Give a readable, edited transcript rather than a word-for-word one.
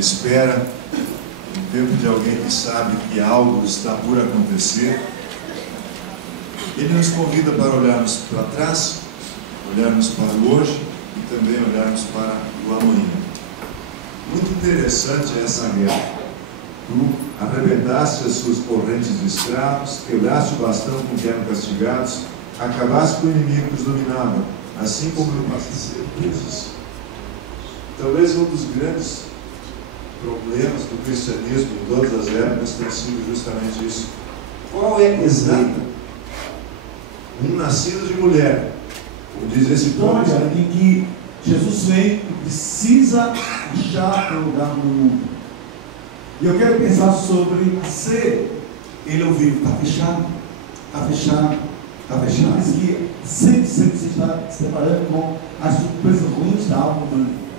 espera, um tempo de alguém que sabe que algo está por acontecer. Ele nos convida para olharmos para trás, olharmos para o hoje e também olharmos para o amanhã. Muito interessante essa guerra. Tu arrebentaste as suas correntes de escravos, quebraste o bastão com que eram castigados, acabaste com o inimigo que os dominava, assim como eu passei a ser presos. Talvez um dos grandes problemas do cristianismo em todas as épocas tenha sido justamente isso. Qual é exata? Um nascido de mulher, como diz esse povo, em que Jesus vem e precisa achar um lugar no mundo. E eu quero pensar sobre se ele ouviu, está fechado, está fechado, está fechado. Diz que sempre se está se deparando com as surpresas ruins da alma humana.